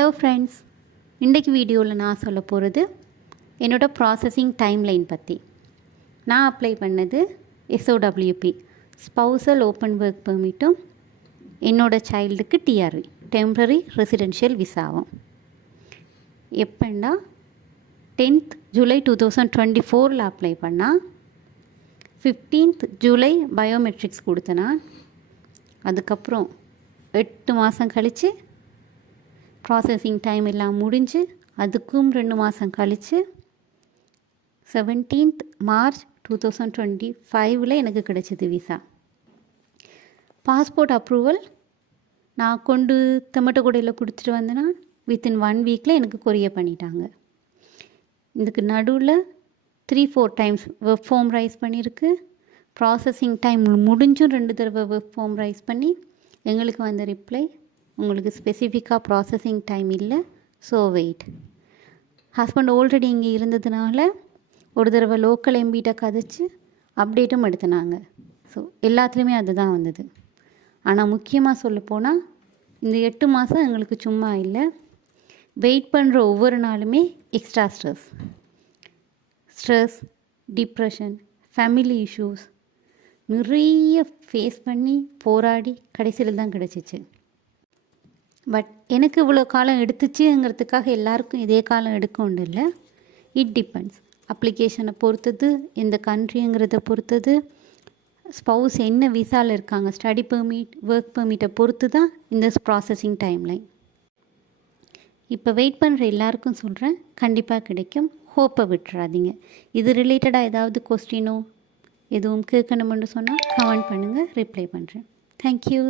Hello friends, இன்றைக்கு வீடியோவில் நான் சொல்ல போகிறது என்னோடய ப்ராசஸிங் டைம்லைன் பற்றி. நான் அப்ளை பண்ணது SOWP ஸ்பௌசல் ஓப்பன் ஒர்க் பெர்மிட்டும் என்னோடய சைல்டுக்கு TRV டெம்பரரி ரெசிடென்ஷியல் விசாவும். எப்போன்னா 10th ஜூலை 2024 அப்ளை பண்ணால் 15th ஜூலை பயோமெட்ரிக்ஸ் கொடுத்தனா, அதுக்கப்புறம் 8 மாதம் கழித்து ப்ராசஸிங் டைம் எல்லாம் முடிஞ்சு அதுக்கும் 2 மாதம் கழித்து 17th மார்ச் 2025 எனக்கு கிடைச்சிது விசா. பாஸ்போர்ட் அப்ரூவல் நான் கொண்டு தெமட்டகுடையில் கொடுத்துட்டு வந்தேன்னா வித்தின் 1 வீக்கில் எனக்கு கொரியர் பண்ணிட்டாங்க. இதுக்கு நடுவில் 3-4 டைம்ஸ் வெப் ஃபார்ம் ரைஸ் பண்ணியிருக்கு. ப்ராசஸிங் டைம் முடிஞ்சும் 2 தடவை வெப் ஃபார்ம் ரைஸ் பண்ணி எங்களுக்கு வந்த ரிப்ளை, உங்களுக்கு ஸ்பெசிஃபிக்காக ப்ராசஸிங் டைம் இல்லை, ஸோ வெயிட். ஹஸ்பண்ட் ஆல்ரெடி இங்கே இருந்ததுனால ஒரு தடவை லோக்கல் எம்பிகிட்ட கதைச்சி அப்டேட்டும் எடுத்தினாங்க. ஸோ எல்லாத்துலேயுமே அதுதான் வந்தது. ஆனால் முக்கியமாக சொல்லப்போனால் இந்த 8 மாதம் எங்களுக்கு சும்மா இல்லை. வெயிட் பண்ணுற ஒவ்வொரு நாளுமே extra stress, depression, family issues நிறைய ஃபேஸ் பண்ணி போராடி கடைசியில் தான் கிடச்சிச்சு. பட் எனக்கு இவ்வளோ காலம் எடுத்துச்சுங்கிறதுக்காக எல்லாருக்கும் இதே காலம் எடுக்க இல்லை. It depends. அப்ளிகேஷனை பொறுத்தது, எந்த கண்ட்ரிங்கிறத பொறுத்தது, ஸ்பௌஸ் என்ன விசாவில் இருக்காங்க, ஸ்டடி பெர்மிட், ஒர்க் பெர்மிட்டை பொறுத்து தான் இந்த ப்ராசஸிங் டைம்லைன். இப்போ வெயிட் பண்ணுற எல்லாருக்கும் சொல்கிறேன், கண்டிப்பாக கிடைக்கும். ஹோப்பை விட்டுறாதீங்க. இது ரிலேட்டடாக ஏதாவது கொஸ்டினோ எதுவும் கேட்கணுமென்று சொன்னால் கமெண்ட் பண்ணுங்கள், ரிப்ளை பண்ணுறேன். தேங்க்யூ.